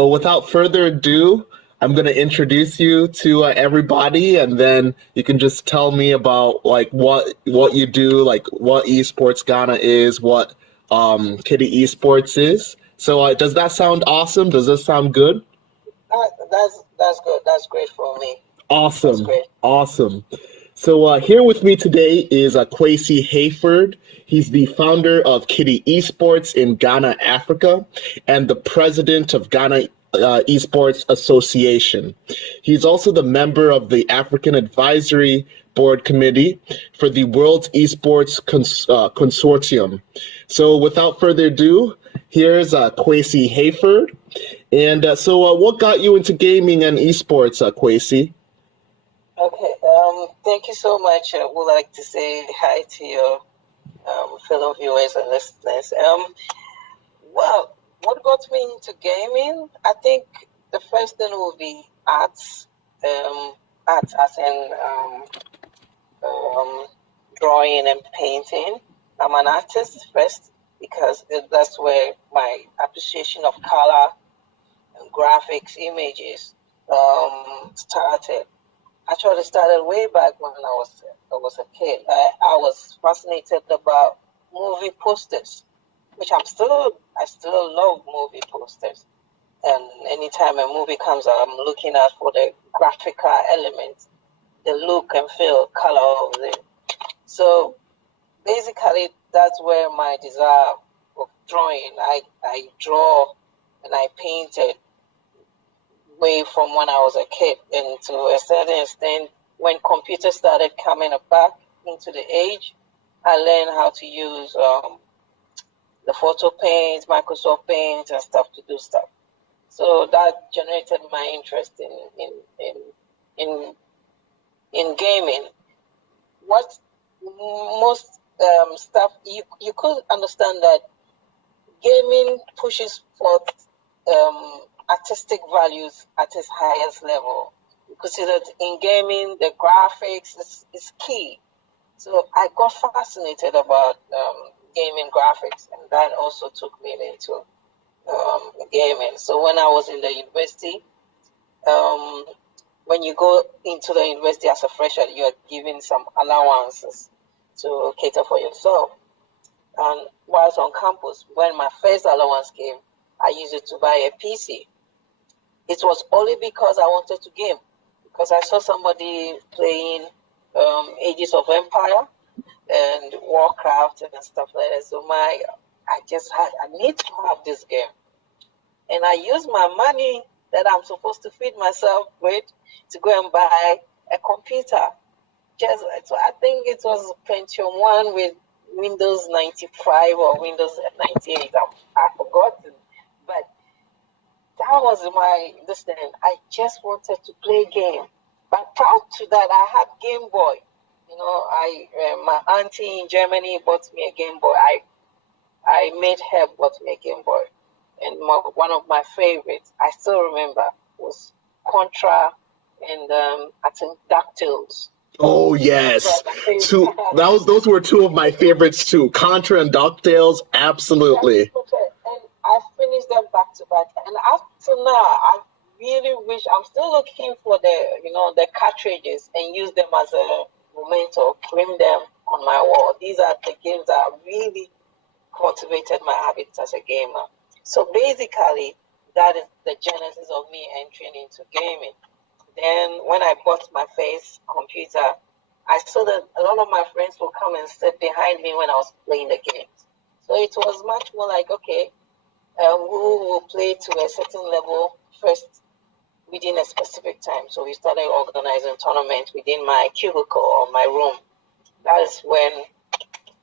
So without further ado, I'm going to introduce you to everybody, and then you can just tell me about like what you do, like what esports Ghana is, what Kiddie Esports is. So does that sound awesome? Does that sound good? That's good. That's great for me. That's Awesome, great. awesome. So here with me today is Kwesi Hayford. He's the founder of Kiddie Esports in Ghana, Africa, and the president of Ghana Esports Association. He's also the member of the African Advisory Board Committee for the World Esports Consortium. So without further ado, here's Kwesi Hayford. And what got you into gaming and esports, Kwesi? Okay. Thank you so much. I would like to say hi to your fellow viewers and listeners. Well, what got me into gaming? I think the first thing will be arts. Arts as in um, drawing and painting. I'm an artist first because that's where my appreciation of color and graphics, images started. Actually, started way back when I was a kid. I was fascinated about movie posters, which I still love movie posters. And anytime a movie comes out, I'm looking out for the graphical elements, the look and feel, color of it. So basically, that's where my desire of drawing. I draw and I painted way from when I was a kid, and to a certain extent, when computers started coming back into the age, I learned how to use the photo paint, Microsoft Paint, and stuff to do stuff. So that generated my interest in in gaming. What most stuff you could understand that gaming pushes forth artistic values at its highest level. You consider in gaming the graphics is key. So I got fascinated about gaming graphics, and that also took me into gaming. So when I was in the university, um, when you go into the university as a fresher, you are given some allowances to cater for yourself. And whilst on campus, when my first allowance came, I used it to buy a PC. It was only because I wanted to game, because I saw somebody playing Ages of Empire and Warcraft and stuff like that. So I need to have this game, and I use my money that I'm supposed to feed myself with to go and buy a computer. So I think it was Pentium 1 with Windows 95 or Windows 98. I've forgotten, but that was this thing. I just wanted to play game. But prior to that, I had Game Boy. You know, my auntie in Germany bought me a Game Boy. I made her bought me a Game Boy, and one of my favorites, I still remember, was Contra and I think DuckTales. Oh Those are yes, my favorites. two. Those were two of my favorites too. Contra and Ducktales, Yeah, absolutely. okay. And I finished them back to back. And up to now, I really wish I'm still looking for the cartridges and use them as a memento, print them on my wall. These are the games that really cultivated my habits as a gamer. So basically, that is the genesis of me entering into gaming. Then when I bought my first computer, I saw that a lot of my friends would come and sit behind me when I was playing the games. So it was much more like, okay, we will play to a certain level first within a specific time. So we started organizing tournaments within my cubicle or my room. That is when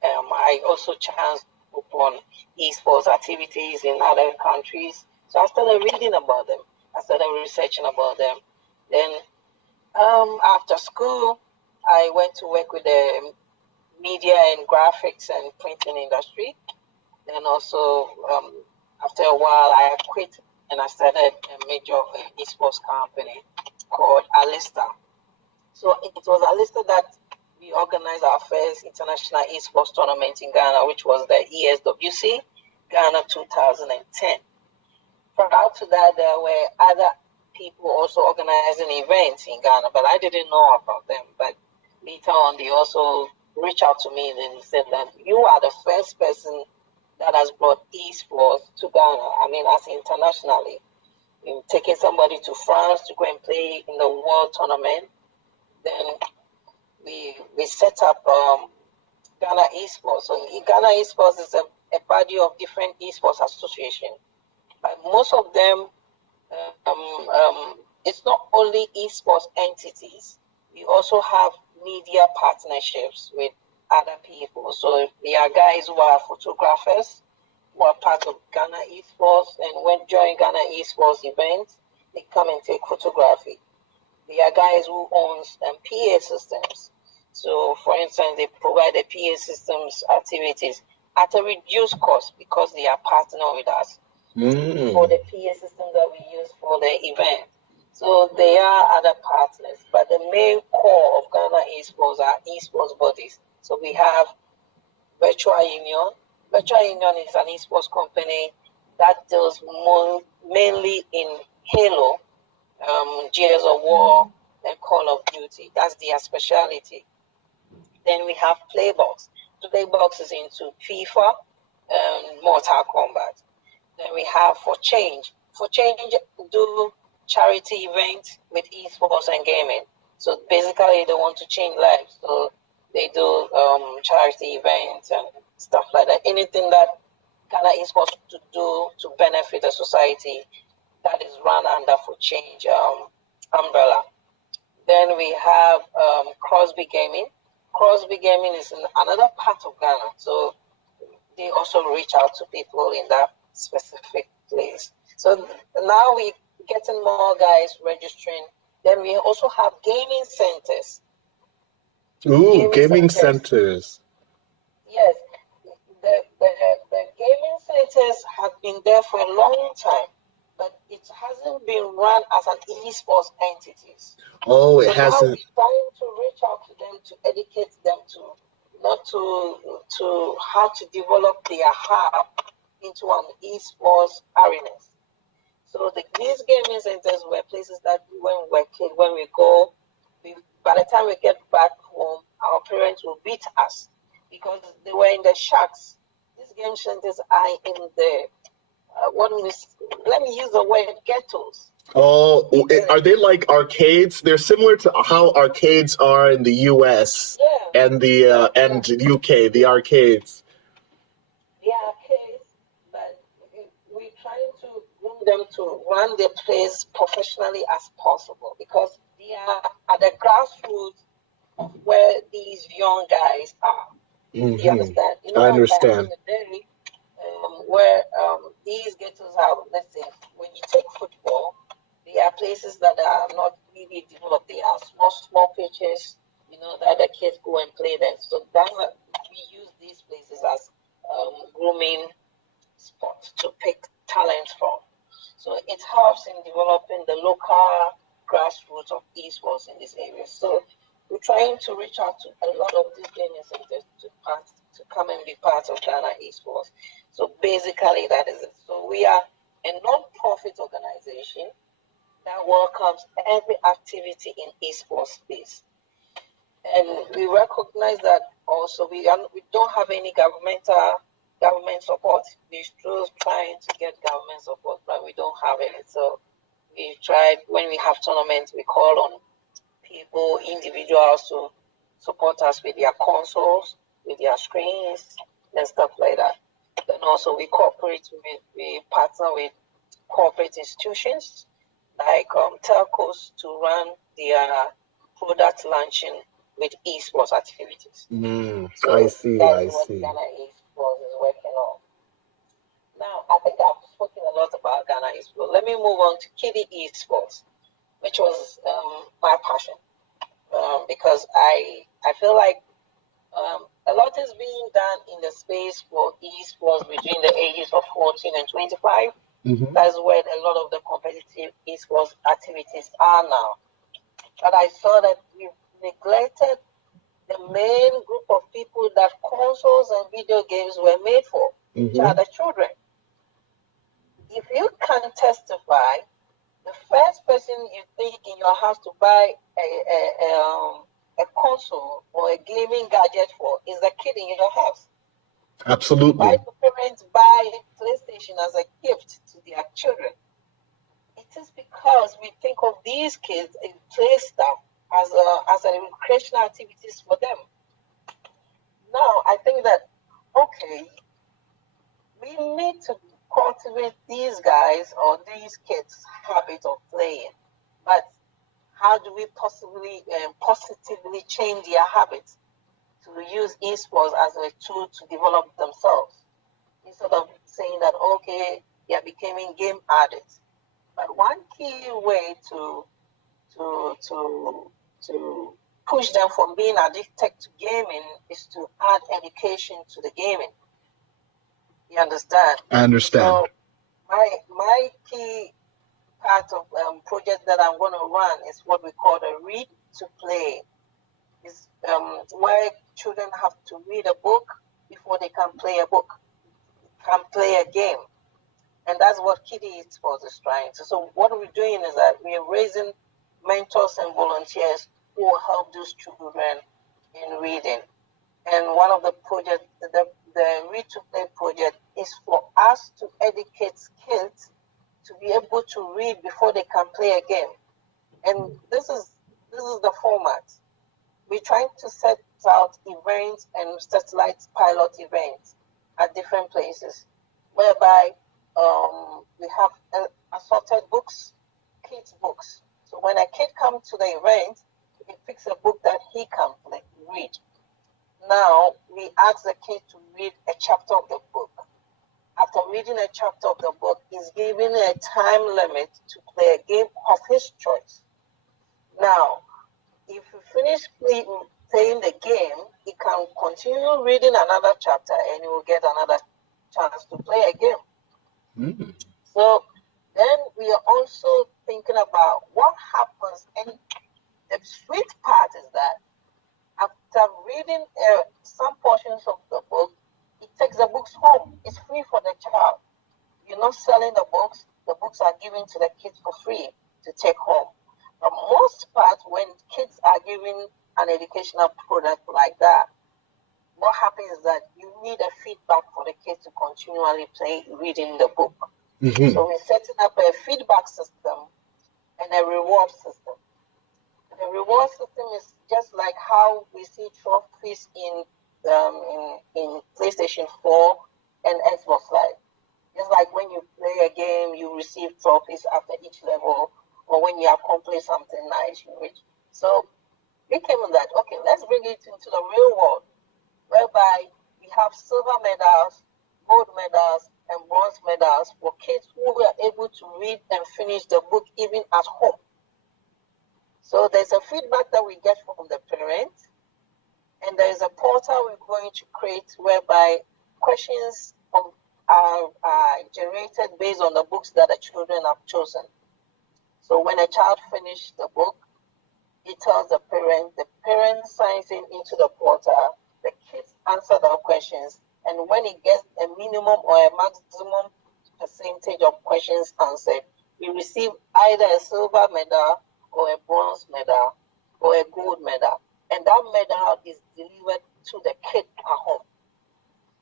I also chanced upon esports activities in other countries. So I started reading about them. I started researching about them. Then after school, I went to work with the media and graphics and printing industry. Then also, after a while, I quit and I started a major esports company called Alista. So it was Alista that we organized our first international esports tournament in Ghana, which was the ESWC Ghana 2010. Prior to that, there were other people also organizing events in Ghana, but I didn't know about them. But later on, they also reached out to me and said that you are the first person that has brought esports to Ghana. I mean, as internationally, in taking somebody to France to go and play in the World Tournament. Then we set up Ghana Esports. So Ghana Esports is a body of different esports associations. But most of them, it's not only esports entities. We also have media partnerships with other people. So there are guys who are photographers who are part of Ghana Esports, and when during Ghana Esports events, they come and take photography. There are guys who owns PA systems. So, for instance, they provide the PA systems activities at a reduced cost because they are partner with us for the PA system that we use for the event. So there are other partners, but the main core of Ghana Esports are esports bodies. So we have Virtual Union. Virtual Union is an esports company that deals mainly in Halo, Gears of War, and Call of Duty. That's their specialty. Then we have Playbox. Playbox is into FIFA and Mortal Kombat. Then we have For Change. For Change do charity events with esports and gaming. So basically they want to change lives. So they do charity events and stuff like that. Anything that Ghana Esports to do to benefit the society, that is run under For Change umbrella. Then we have Crosby Gaming. Crosby Gaming is in another part of Ghana. So they also reach out to people in that specific place. So now we're getting more guys registering. Then we also have gaming centers. Ooh, gaming centers. Yes, the gaming centers have been there for a long time, but it hasn't been run as an esports entities. Oh, it so hasn't. Now we're trying to reach out to them to educate them to how to develop their hub into an esports arena. So these gaming centers were places that when we go, by the time we get back home, our parents will beat us because they were in the shacks. These game centers are in the let me use the word ghettos. Oh, are they like arcades? They're similar to how arcades are in the US and the and UK, the arcades. The arcades, but we're trying to bring them to run their place professionally as possible because they are at the grassroots of where these young guys are. Mm-hmm. You understand? I understand. Back in the day, where these ghettos are, let's say, when you take football, there are places that are not really developed. They are small pitches, that the kids go and play there. So we use these places as grooming spots to pick talent from. So it helps in developing the local grassroots of esports in this area. So we're trying to reach out to a lot of these gaming centers to come and be part of Ghana Esports. So basically that is it. So we are a non-profit organization that welcomes every activity in esports space. And we recognize that also we don't have any government support. We're still trying to get government support, but we don't have it. So we tried, when we have tournaments, we call on people, individuals to support us with their consoles, with their screens, and stuff like that. Then also we partner with corporate institutions like telcos to run their product launching with esports activities. I see. What Ghana Esports is working on. Now, I think I've spoken a lot about Ghana Esports. Let me move on to Kiddie Esports, which was my passion. Because I feel like a lot is being done in the space for esports between the ages of 14 and 25. Mm-hmm. That's where a lot of the competitive esports activities are now. But I saw that we've neglected the main group of people that consoles and video games were made for, which are the children. if you can testify, the first person you think in your house to buy a console or a gaming gadget for is the kid in your house. Why Absolutely. do parents buy PlayStation as a gift to their children? It is because we think of these kids in play stuff as a recreational activities for them. Now, I think that, okay, we need to cultivate these guys or these kids' habit of playing. But how do we positively change their habits to use esports as a tool to develop themselves? Instead of saying that, okay, they are becoming game addicts. But one key way to push them from being addicted to gaming is to add education to the gaming. You understand? I understand. So my key part of project that I'm going to run is what we call the read to play. It's where children have to read a book before they can play a book, can play a game. And that's what Kiddie Esports is trying to. So what we're doing is that we're raising mentors and volunteers who will help those children in reading. And one of the projects, the Read to Play project, is for us to educate kids to be able to read before they can play a game. And this is the format. We're trying to set out events and satellite pilot events at different places, whereby we have assorted books, kids' books. So when a kid comes to the event, he picks a book that he can read. Now, we ask the kid to read a chapter of the book. After reading a chapter of the book, he's given a time limit to play a game of his choice. Now, if you finish playing the game, he can continue reading another chapter and he will get another chance to play a game. Mm. So then we are also thinking about what happens. And the sweet part is that after reading some portions of the book, he takes the books home. It's free for the child. You're not selling the books. The books are given to the kids for free to take home. But most part, when kids are given an educational product like that, what happens is that you need a feedback for the kids to continually play reading the book. Mm-hmm. So we're setting up a feedback system and a reward system. The reward system is just like how we see trophies in PlayStation 4 and Xbox Live. Just like when you play a game, you receive trophies after each level, or when you accomplish something nice, you reach. So we came on that, okay, let's bring it into the real world, whereby we have silver medals, gold medals, and bronze medals for kids who were able to read and finish the book even at home. So there's a feedback that we get from the parents, and there's a portal we're going to create whereby questions are generated based on the books that the children have chosen. So when a child finishes the book, it tells the parent signs in into the portal, the kids answer the questions, and when it gets a minimum or a maximum percentage of questions answered, we receive either a silver medal or a bronze medal or a gold medal. And that medal is delivered to the kid at home.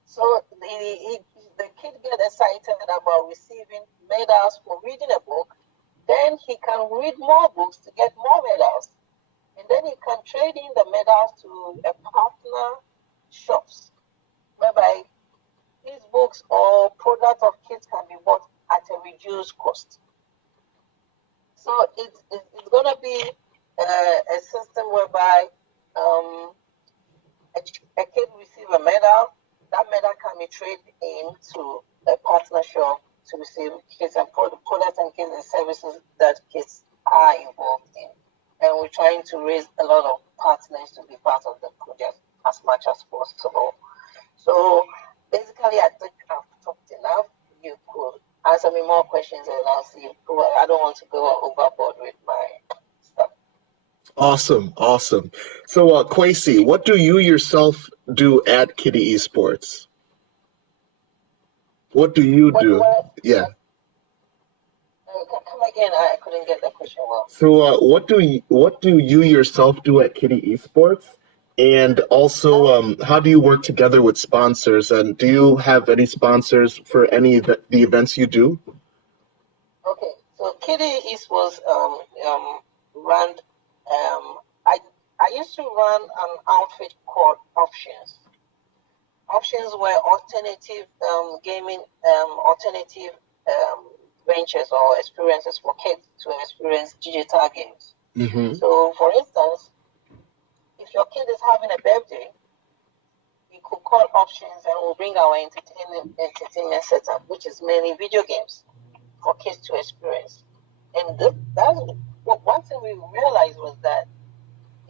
So the kid gets excited about receiving medals for reading a book. Then he can read more books to get more medals. And then he can trade in the medals to a partner shops, whereby these books or products of kids can be bought at a reduced cost. So it's going to be a system whereby a kid receives a medal. That medal can be traded into a partner shop to receive kids and products and kids and services that kids are involved in. And we're trying to raise a lot of partners to be part of the project as much as possible. So basically, I think I've talked enough. You could answer me more questions and I'll see. I don't want to go overboard with my stuff. Awesome, awesome. So, Kwesi, what do you yourself do at Kiddie Esports? What do you do? Yeah. again, I couldn't get the question well. So, what do you yourself do at Kiddie Esports? And also, how do you work together with sponsors? And do you have any sponsors for any of the events you do? Okay, so Kiddie Esports run. I used to run an outfit called Options. Options were alternative gaming, alternative ventures or experiences for kids to experience digital games. Mm-hmm. So, for instance, if your kid is having a birthday, you could call Options and we'll bring our entertainment setup, which is mainly video games for kids to experience. And that's one thing we realized was that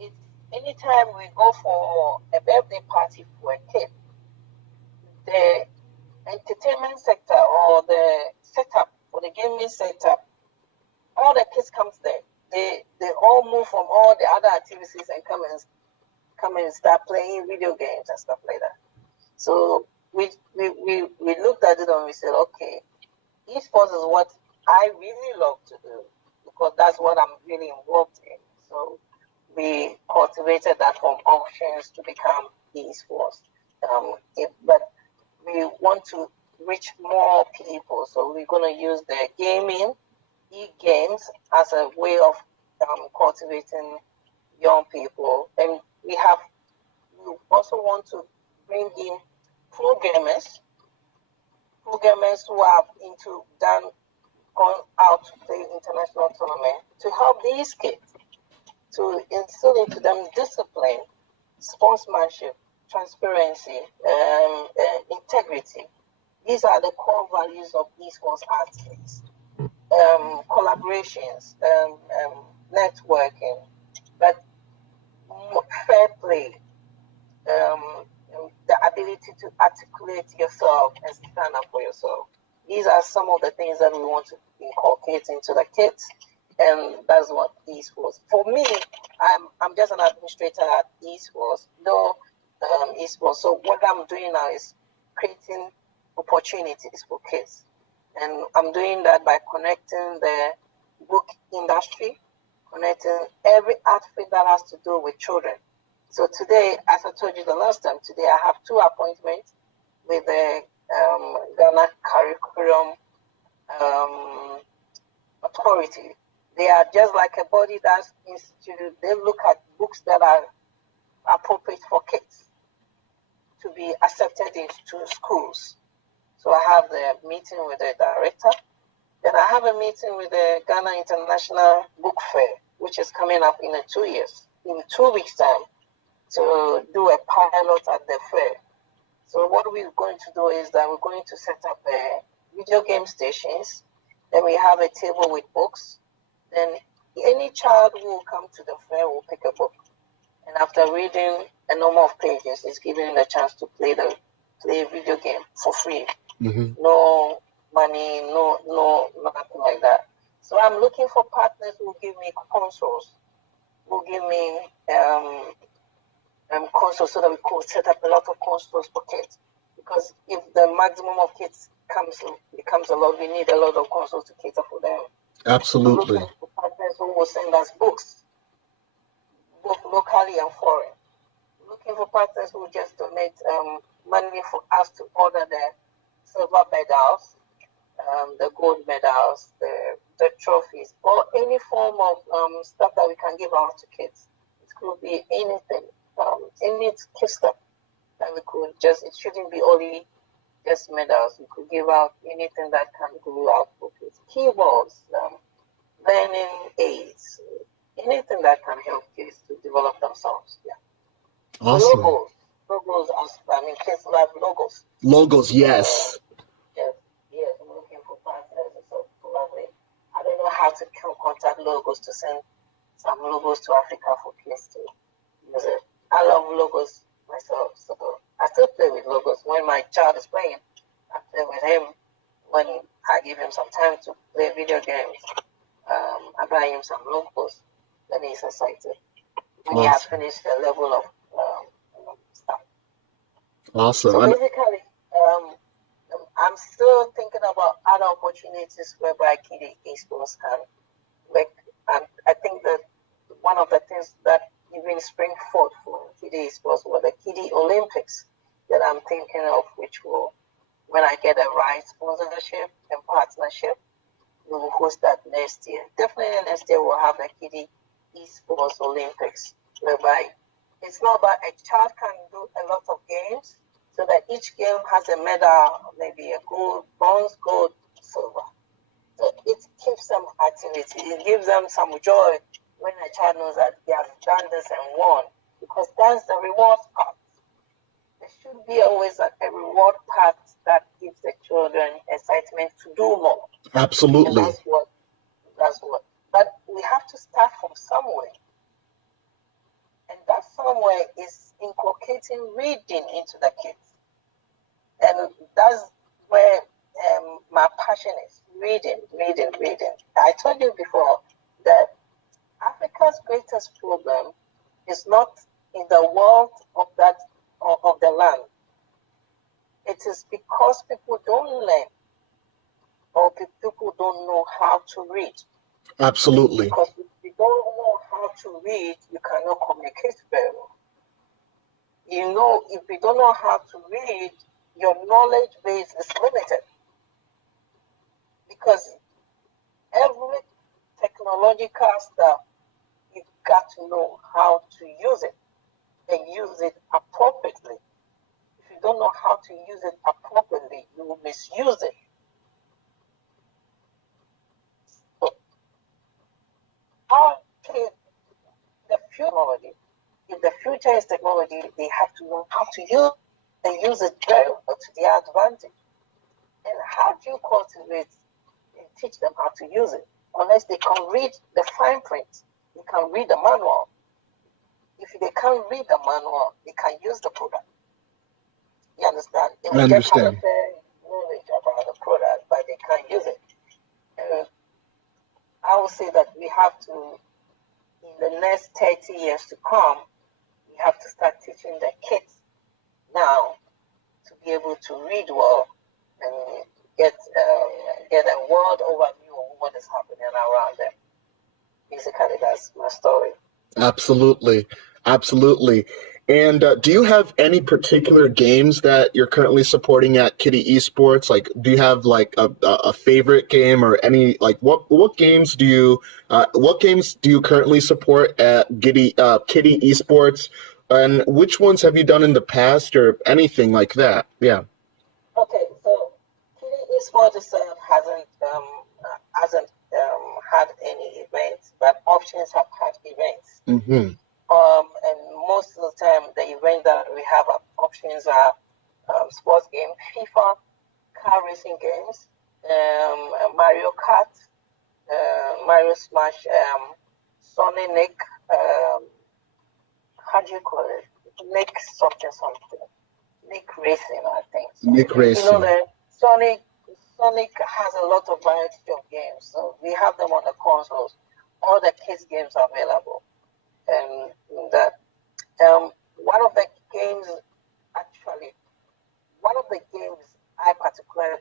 it's anytime we go for a birthday party for a kid, the entertainment sector or the setup for the gaming setup, all the kids comes there. They all move from all the other activities and come and start playing video games and stuff like that. So we looked at it and we said, okay, esports is what I really love to do because that's what I'm really involved in. So we cultivated that from options to become esports. But we want to reach more people, so we're going to use the gaming, e-games as a way of cultivating young people. And we also want to bring in programmers who are going out to play international tournament to help these kids to instill into them discipline, sportsmanship, transparency, integrity. These are the core values of esports athletes. Collaborations, networking, but fair play, the ability to articulate yourself and stand up for yourself. These are some of the things that we want to inculcate into the kids, and that's what esports. For me, I'm just an administrator at esports, no esports. So what I'm doing now is creating opportunities for kids, and I'm doing that by connecting the book industry, connecting every outfit that has to do with children. So today, as I told you the last time, today I have 2 appointments with the Ghana Curriculum Authority. They are just like a body that's instituted. They look at books that are appropriate for kids to be accepted into schools. So I have the meeting with the director. Then I have a meeting with the Ghana International Book Fair, which is coming up in 2 weeks' time, to do a pilot at the fair. So what we're going to do is that we're going to set up video game stations. Then we have a table with books. Then any child who will come to the fair will pick a book. And after reading a number of pages, is given the chance to play a video game for free. Mm-hmm. No money, no nothing like that. So I'm looking for partners who will give me consoles, who will give me consoles so that we could set up a lot of consoles for kids. Because if the maximum of kids becomes a lot, we need a lot of consoles to cater for them. Absolutely. We're looking for partners who will send us books, both locally and foreign. We're looking for partners who will just donate money for us to order the silver medals, the gold medals, the trophies, or any form of stuff that we can give out to kids. It could be anything, any kid stuff that we could it shouldn't be only just medals. We could give out anything that can go out for kids. Keyboards, learning aids, anything that can help kids to develop themselves. Yeah. Awesome. Logos, kids love logos. Logos, yes. Yes, I'm looking for partners and so collaborate. I don't know how to contact logos to send some logos to Africa for kids to use it. I love logos myself, so I still play with logos. When my child is playing, I play with him. When I give him some time to play video games, I buy him some logos. Then he's excited. When he has finished the level of stuff. Awesome. So basically, I'm still thinking about other opportunities whereby Kiddie Esports can one of the things that even spring forth for Kiddie Esports were the Kiddie Olympics that I'm thinking of, which will, when I get a right sponsorship and partnership, we will host that next year. Definitely next year we'll have the Kiddie Esports Olympics, whereby it's not about a child can do a lot of games, so that each game has a medal, maybe a gold, bronze, gold, silver. So it keeps them activity. It gives them some joy when a child knows that they have done this and won, because that's the reward part. There should be always a reward part that gives the children excitement to do more. Absolutely. And that's what. But we have to start from somewhere. And that somewhere is inculcating reading into the kids. And that's where my passion is, reading. I told you before that Africa's greatest problem is not in the wealth of the land. It is because people don't learn, or people don't know how to read. Absolutely. Because if you don't know how to read, you cannot communicate very well. You know, if you don't know how to read, your knowledge base is limited. Because every technological stuff, you've got to know how to use it and use it appropriately. If you don't know how to use it appropriately, you will misuse it. So, how can the future, if the future is technology, they have to know how to use and use it very well to their advantage. And how do you cultivate and teach them how to use it? Unless they can read the fine print, they can read the manual. If they can't read the manual, they can use the product. You understand? They will just have a fair knowledge about the product, but they can't use it. And I will say that we have to, in the next 30 years to come, we have to start teaching the kids now to be able to read well and get a world overview of what is happening around them. Basically, that's my story. Absolutely. And do you have any particular games that you're currently supporting at Kiddie Esports? Like, do you have like a favorite game, or any, like, what games do you currently support at Kiddie Esports, and which ones have you done in the past, or anything like that? Yeah. Okay, so Kiddie Esports itself hasn't had any events, but Options have had events. Mm-hmm. And most of the time, the events that we have at Options are sports games, FIFA, car racing games, Mario Kart, Mario Smash, Sonic, how do you call it? Nick something. Nick Racing, I think. So, Nick Racing. You know that Sonic has a lot of variety of games, so we have them on the consoles. All the kids' games are available, and that one of the games I particularly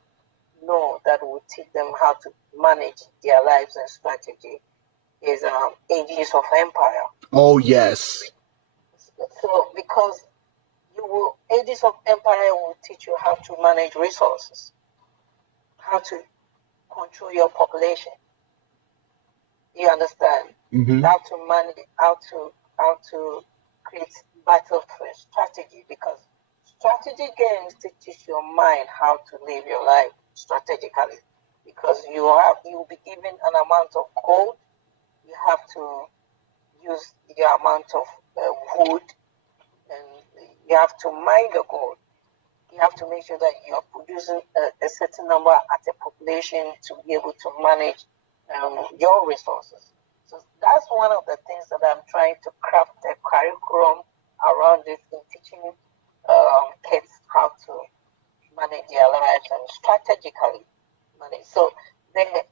know that will teach them how to manage their lives and strategy is Ages of Empire. Oh yes. So because Ages of Empire will teach you how to manage resources, how to control your population. You understand? Mm-hmm. How to manage, how to create battlefield strategy, because strategy games teach your mind how to live your life strategically, because you will be given an amount of gold. You have to use the amount of wood, and you have to mine the gold. You have to make sure that you are producing a certain number at a population to be able to manage your resources. So that's one of the things that I'm trying to craft a curriculum around it, in teaching kids how to manage their lives and strategically manage. So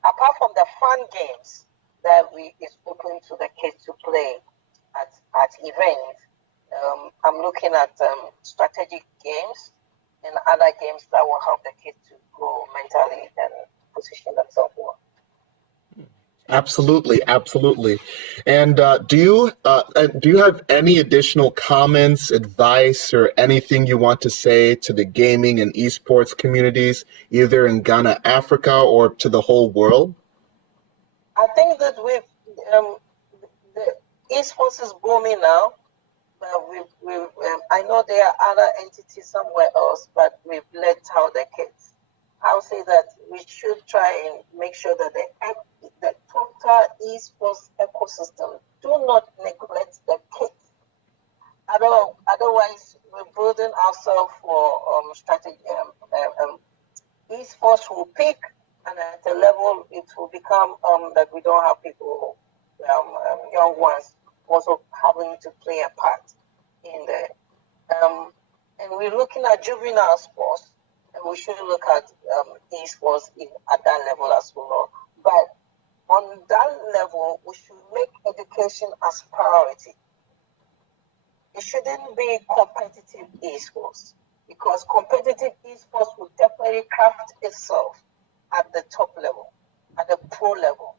apart from the fun games that is open to the kids to play at events, I'm looking at strategic games and other games that will help the kids to grow mentally and position themselves well. Absolutely, absolutely. And do you have any additional comments, advice, or anything you want to say to the gaming and esports communities, either in Ghana, Africa, or to the whole world? I think that um, the esports is booming now. I know there are other entities somewhere else, but we've let out the kids. I'll say that we should try and make sure that the total esports ecosystem do not neglect the kids. Otherwise, we're building ourselves for strategy. Esports will peak, and at a level, it will become that we don't have people, young ones, also having to play a part in there. And we're looking at juvenile sports, and we should look at esports at that level as well. But on that level, we should make education as priority. It shouldn't be competitive esports, because competitive esports will definitely craft itself at the top level, at the pro level.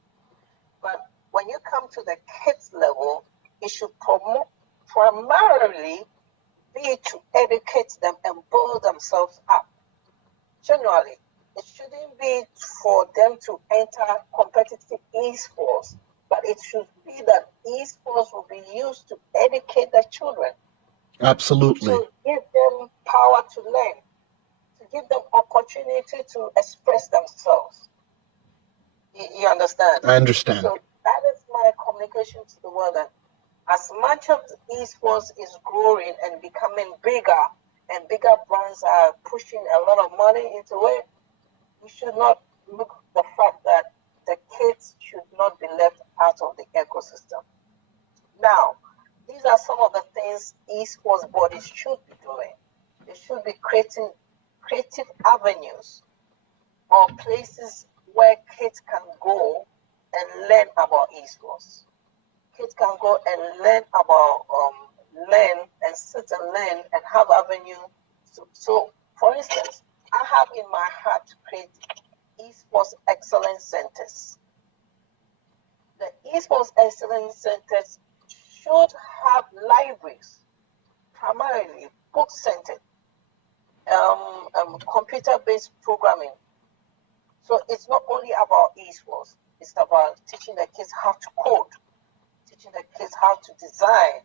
But when you come to the kids level, it should promote primarily be to educate them and build themselves up. Generally, it shouldn't be for them to enter competitive esports, but it should be that esports will be used to educate the children, Absolutely. to give them power to learn, to give them opportunity to express themselves. You understand? I understand. So that is my communication to the world, that as much as esports is growing and becoming bigger, and bigger brands are pushing a lot of money into it, we should not look the fact that the kids should not be left out of the ecosystem. Now, these are some of the things esports bodies should be doing. They should be creating creative avenues or places where kids can go and learn about esports. Kids can go and learn and sit and learn and have avenue. So, for instance, I have in my heart to create esports excellence centers. The esports excellence centers should have libraries, primarily book centered, computer-based programming. So it's not only about esports; it's about teaching the kids how to code, teaching the kids how to design,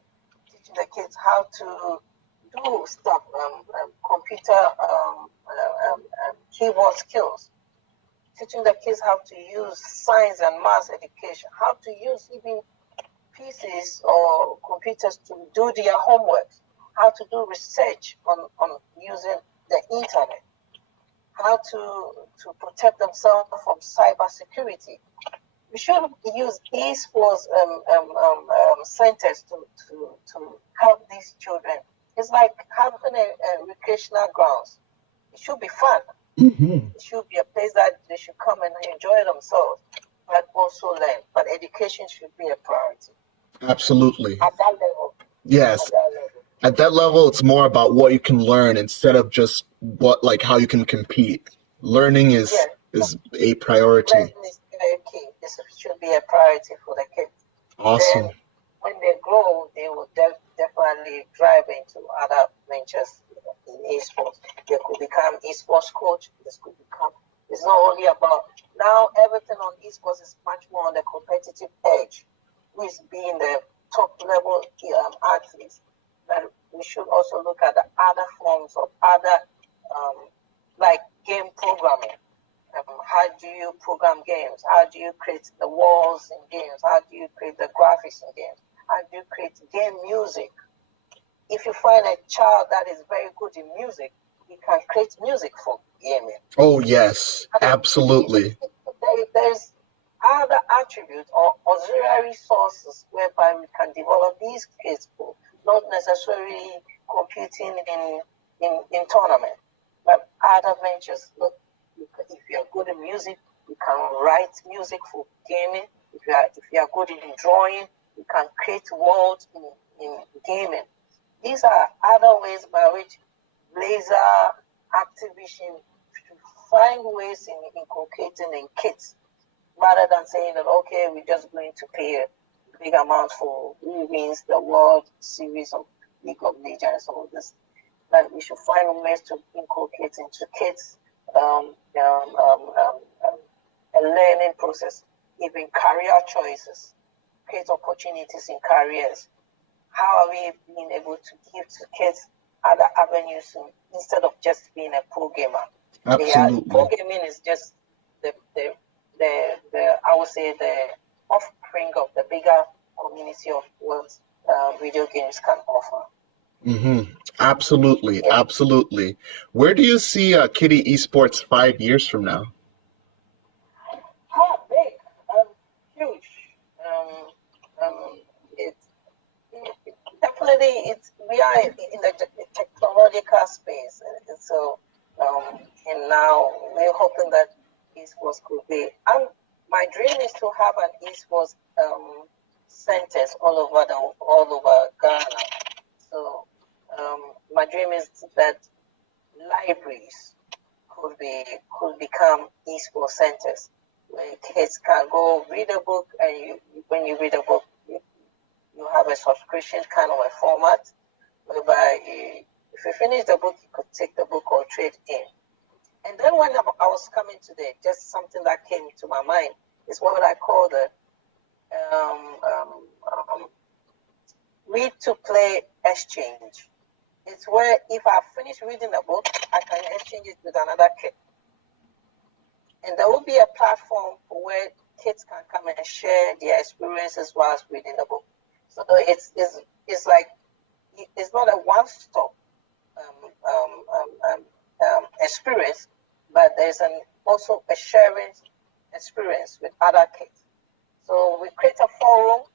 teaching the kids how to do stuff, computer keyboard skills, teaching the kids how to use science and math education, how to use even PCs or computers to do their homework, how to do research on using the internet, how to protect themselves from cyber security. We should use esports centers to help these children. It's like having a recreational grounds. It should be fun. It should be a place that they should come and enjoy themselves, but also learn. But education should be a priority Absolutely. at that level. Yes. At that level. At that level, it's more about what you can learn instead of just how you can compete. Learning Yes. is a priority. Learning is very key. This should be a priority for the kids. Awesome. Then, when they grow, they will definitely drive into other ventures in esports. They could become esports coach. This could become. It's not only about now. Everything on esports is much more on the competitive edge, with being the top level athletes. But we should also look at the other forms of other, like game programming. How do you program games? How do you create the walls in games? How do you create the graphics in games? How do you create game music? If you find a child that is very good in music, you can create music for gaming. Oh, yes, absolutely. There's other attributes or auxiliary sources whereby we can develop these kids for, not necessarily competing in tournament, but other ventures. Look, if you're good in music, you can write music for gaming. If you are good in drawing, you can create worlds in gaming. These are other ways by which Blazer, Activision should find ways in inculcating in kids rather than saying that, okay, we're just going to pay a big amount for who wins the World Series of League of Legends and some of this, that we should find ways to inculcate into kids a learning process, even career choices, create opportunities in careers. How are we being able to give to kids other avenues instead of just being a pro gamer? Absolutely. Pro gaming is just the I would say the offspring of the bigger community of what video games can offer. Mm-hmm. Absolutely, Yeah. absolutely. Where do you see Kiddie Esports 5 years from now? How big? Huge. It's definitely we are in the technological space, and so and now we're hoping that esports could be. My dream is to have an esports centers all over Ghana. So my dream is that libraries could become esports centers where kids can go read a book, and when you read a book, you have a subscription kind of a format whereby if you finish the book, you could take the book or trade in. And then when I was coming today, just something that came to my mind is what I call the read to play exchange. It's where if I finish reading a book, I can exchange it with another kid. And there will be a platform where kids can come and share their experiences whilst reading the book. So it's like it's not a one-stop experience, but there's also a sharing experience with other kids. So we create a forum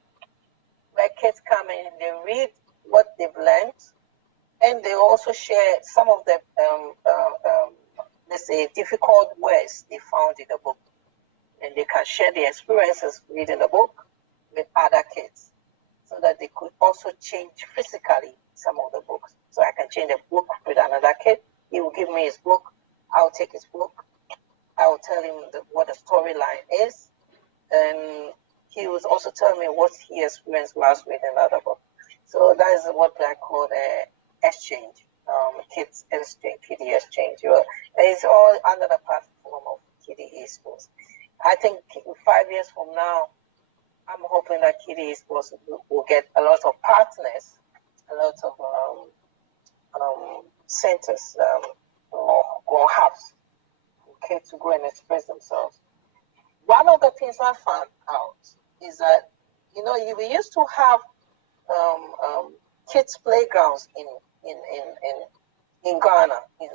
where kids come in and they read what they've learned, and they also share some of the let's say difficult words they found in the book, and they can share their experiences reading the book with other kids, so that they could also change physically some of the books. So I can change a book with another kid. He will give me his book. I'll take his book. I will tell him what the storyline is, and he will also tell me what he experienced whilst reading another book. So that is what I call the exchange, kids exchange, Kiddie exchange. It's all under the platform of Kiddie Esports. I think 5 years from now, I'm hoping that Kiddie Esports will get a lot of partners, a lot of centers or hubs for kids to go and express themselves. One of the things I found out is that, we used to have kids playgrounds in Ghana, in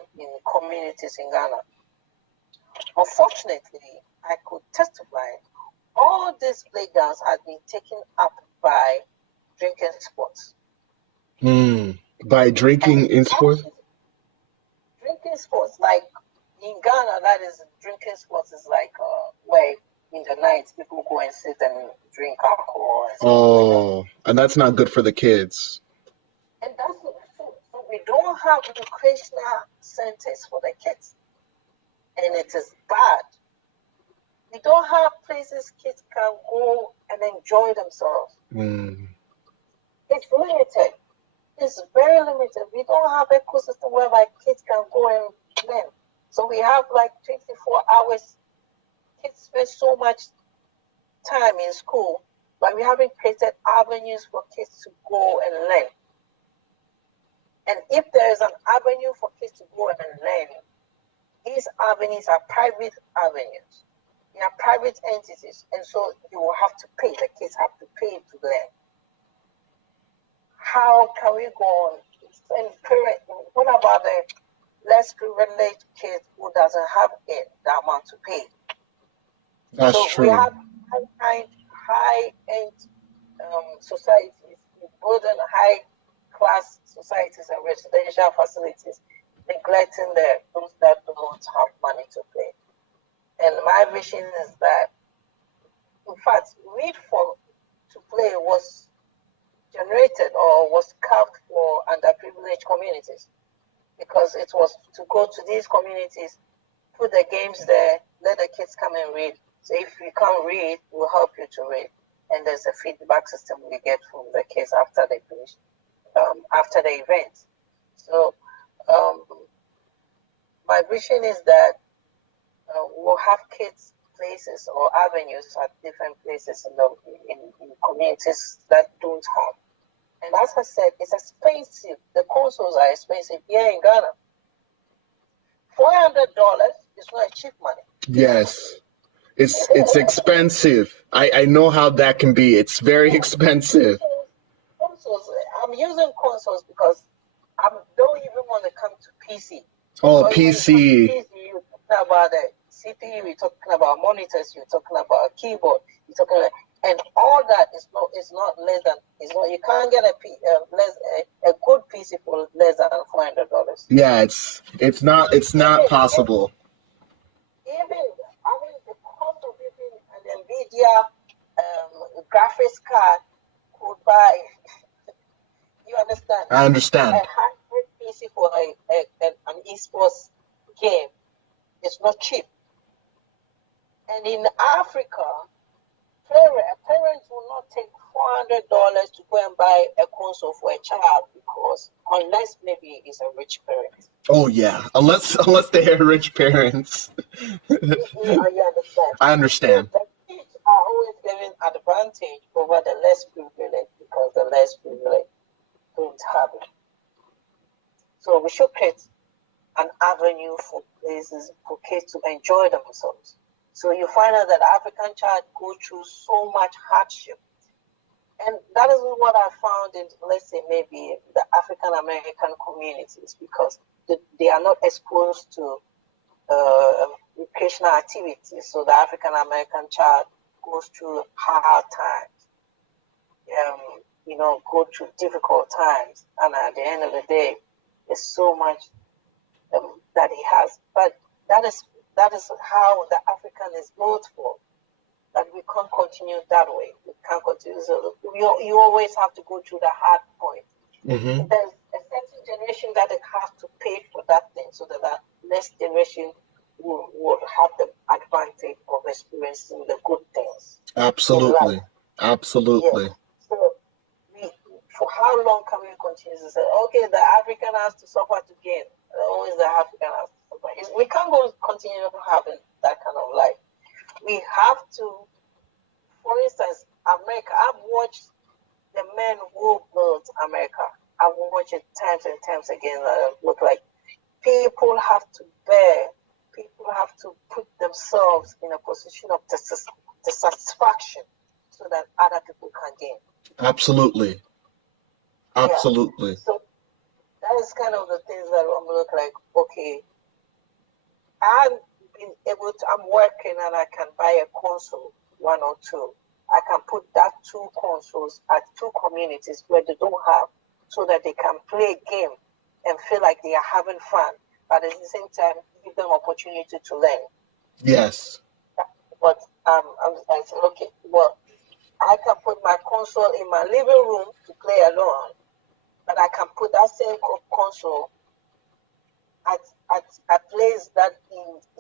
communities in Ghana. Unfortunately, I could testify all these playgrounds had been taken up by drinking sports. By drinking in sports? Drinking sports, like in Ghana, that is drinking sports is like where in the night people go and sit and drink alcohol. Oh, and that's not good for the kids. And that's so we don't have recreational centers for the kids, and it is bad. We don't have places kids can go and enjoy themselves. It's limited. It's very limited. We don't have ecosystem whereby kids can go and learn. So we have like 24 hours. Kids spend so much time in school, but we haven't created avenues for kids to go and learn. And if there is an avenue for kids to go and learn, these avenues are private avenues. They are private entities, and so you will have to pay. The kids have to pay to learn. How can we go on? And what about the less privileged kids who doesn't have the amount to pay? That's true. We have high-end societies, building high-class societies and residential facilities, neglecting those that don't have money to pay. And my vision is that, in fact, Read to Play was generated or was carved for underprivileged communities, because it was to go to these communities, put the games there, let the kids come and read, So if you can't read, we'll help you to read. And there's a feedback system we get from the kids after they finish, after the event. So my vision is that we'll have kids places or avenues at different places in communities that don't have. And as I said, it's expensive. The consoles are expensive here in Ghana. $400 is not cheap money. Yes. It's expensive. I know how that can be. It's very expensive. Consoles, I'm using consoles because I don't even want to come to PC. Oh, So PC. PC, you're talking about the CPU, you're talking about monitors, you're talking about keyboard, you're talking about, and all that is not less than, you can't get a good PC for less than $400. Yeah, it's not possible. Even I mean the cost of even an NVIDIA graphics card could buy. You understand? I understand. A high PC for an esports game is not cheap. And in Africa, parents will not take $400 to go and buy a console for a child because unless maybe it's a rich parent. Oh yeah, unless they are rich parents. You understand? I understand. So the rich are always given advantage over the less privileged because the less privileged don't have it. So we should create an avenue for places for kids to enjoy themselves. So you find out that African child go through so much hardship. And that is what I found in, let's say, maybe the African American communities, because they are not exposed to recreational activities. So the African American child goes through hard times, go through difficult times. And at the end of the day, there's so much that he has. But that is how the African is built for. That we can't continue that way. We can't continue. So you always have to go through the hard point. Mm-hmm. There's a certain generation that they have to pay for that thing so that the next generation will have the advantage of experiencing the good things. Absolutely. Absolutely. Yes. So for how long can we continue to say, okay, the African has to suffer to gain? Always the African has to suffer. We can't continue having that kind of life. We have to, for instance, America. I've watched the men who built America. I've watched it times and times again. Look like people have to bear. People have to put themselves in a position of dissatisfaction so that other people can gain. Absolutely. Absolutely. Yeah. So that is kind of the things that I'm look like. Okay, I'm working and I can buy a console, one or two. I can put that two consoles at two communities where they don't have, so that they can play a game and feel like they are having fun, but at the same time give them opportunity to learn. Yes. But I said, okay, well, I can put my console in my living room to play alone, but I can put that same console at a place that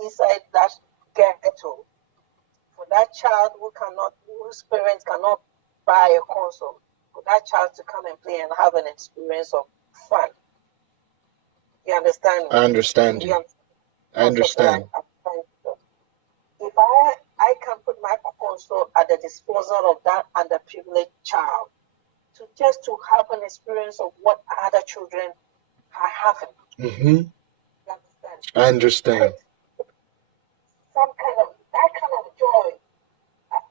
inside that ghetto for that child whose parents cannot buy a console, for that child to come and play and have an experience of fun. You understand me? I understand you. I understand. If I can put my console at the disposal of that underprivileged child to have an experience of what other children are having. Mm-hmm. I understand. That kind of joy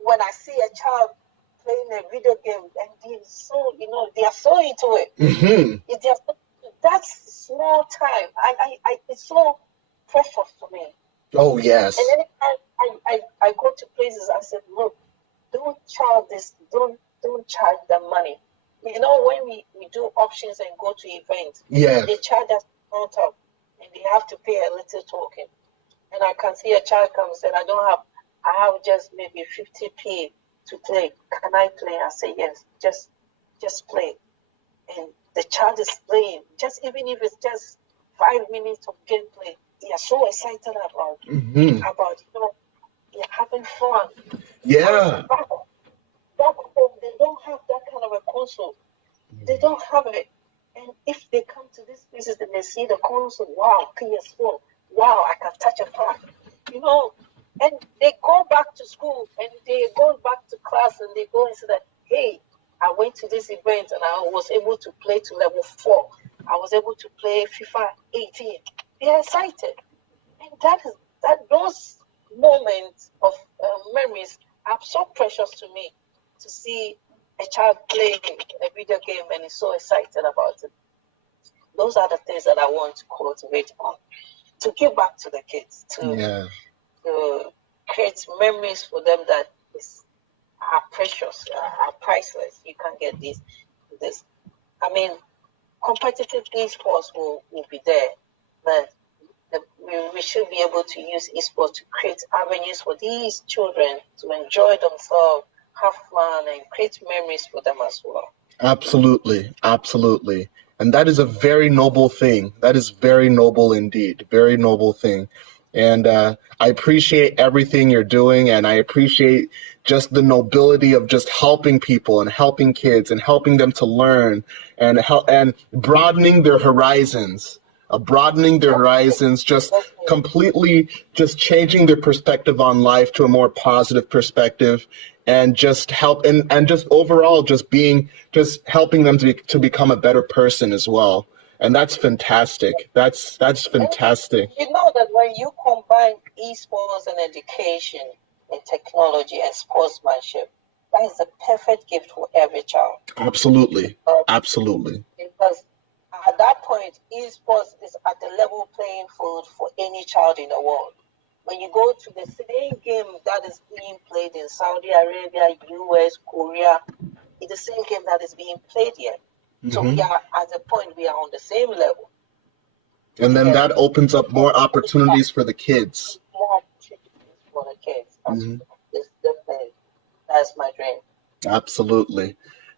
when I see a child playing a video game and they are so into it. Mm-hmm. That's small time. It's so precious to me. Oh yes. And then I go to places. I said, look, don't charge this. Don't charge them money. When we do options and go to events, yes, they charge us on top, and they have to pay a little token. And I can see a child comes and I have just maybe 50p to play. Can I play? I say yes. Just play. And the child is playing. Even if it's just 5 minutes of gameplay, they are so excited about they're having fun. Yeah. Back home, they don't have that kind of a console. They don't have it. And if they come to these places and they see the console, wow, PS4, wow, I can touch a pad, you know. And they go back to school and they go back to class and they go and say that, hey, I went to this event and I was able to play to level 4. I was able to play FIFA 18. They're excited. And those moments of memories are so precious to me, to see a child playing a video game and is so excited about it. Those are the things that I want to cultivate on, to give back to the kids, to create memories for them that are precious, are priceless. You can't get this. I mean, competitive esports will be there, but we should be able to use esports to create avenues for these children to enjoy themselves, have fun, and create memories for them as well. Absolutely, absolutely. And that is a very noble thing. That is very noble indeed. Very noble thing. And I appreciate everything you're doing, and I appreciate just the nobility of just helping people and helping kids and helping them to learn and broadening their horizons. Just completely just changing their perspective on life to a more positive perspective, and just just overall just helping them to become a better person as well. And that's fantastic. That's fantastic. You know that when you combine esports and education and technology and sportsmanship, that is the perfect gift for every child. Absolutely. Absolutely. Because at that point, esports is at the level playing field for any child in the world. When you go to the same game that is being played in Saudi Arabia, US, Korea, it's the same game that is being played here. Mm-hmm. So we are at the point we are on the same level. And then that opens up more opportunities for the kids. More opportunities for the kids. It's definitely, that's my dream. Absolutely.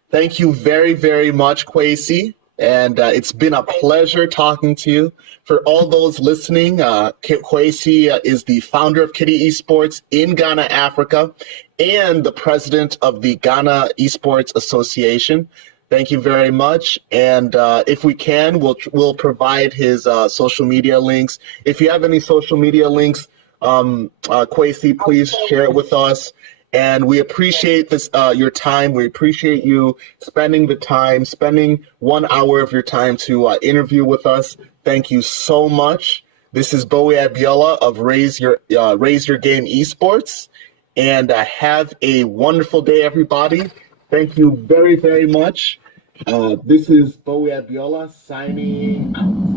Thank you very, very much, Kwesi. And it's been a pleasure talking to you. For all those listening, Kwesi is the founder of Kiddie Esports in Ghana, Africa, and the president of the Ghana Esports Association. Thank you very much. And if we can, we'll provide his social media links. If you have any social media links, Kwesi, please share it with us. And we appreciate this, your time. We appreciate you spending 1 hour of your time to interview with us. Thank you so much. This is Bowie Abiola of Raise Your Game Esports. And have a wonderful day, everybody. Thank you very, very much. This is Bowie Abiola signing out.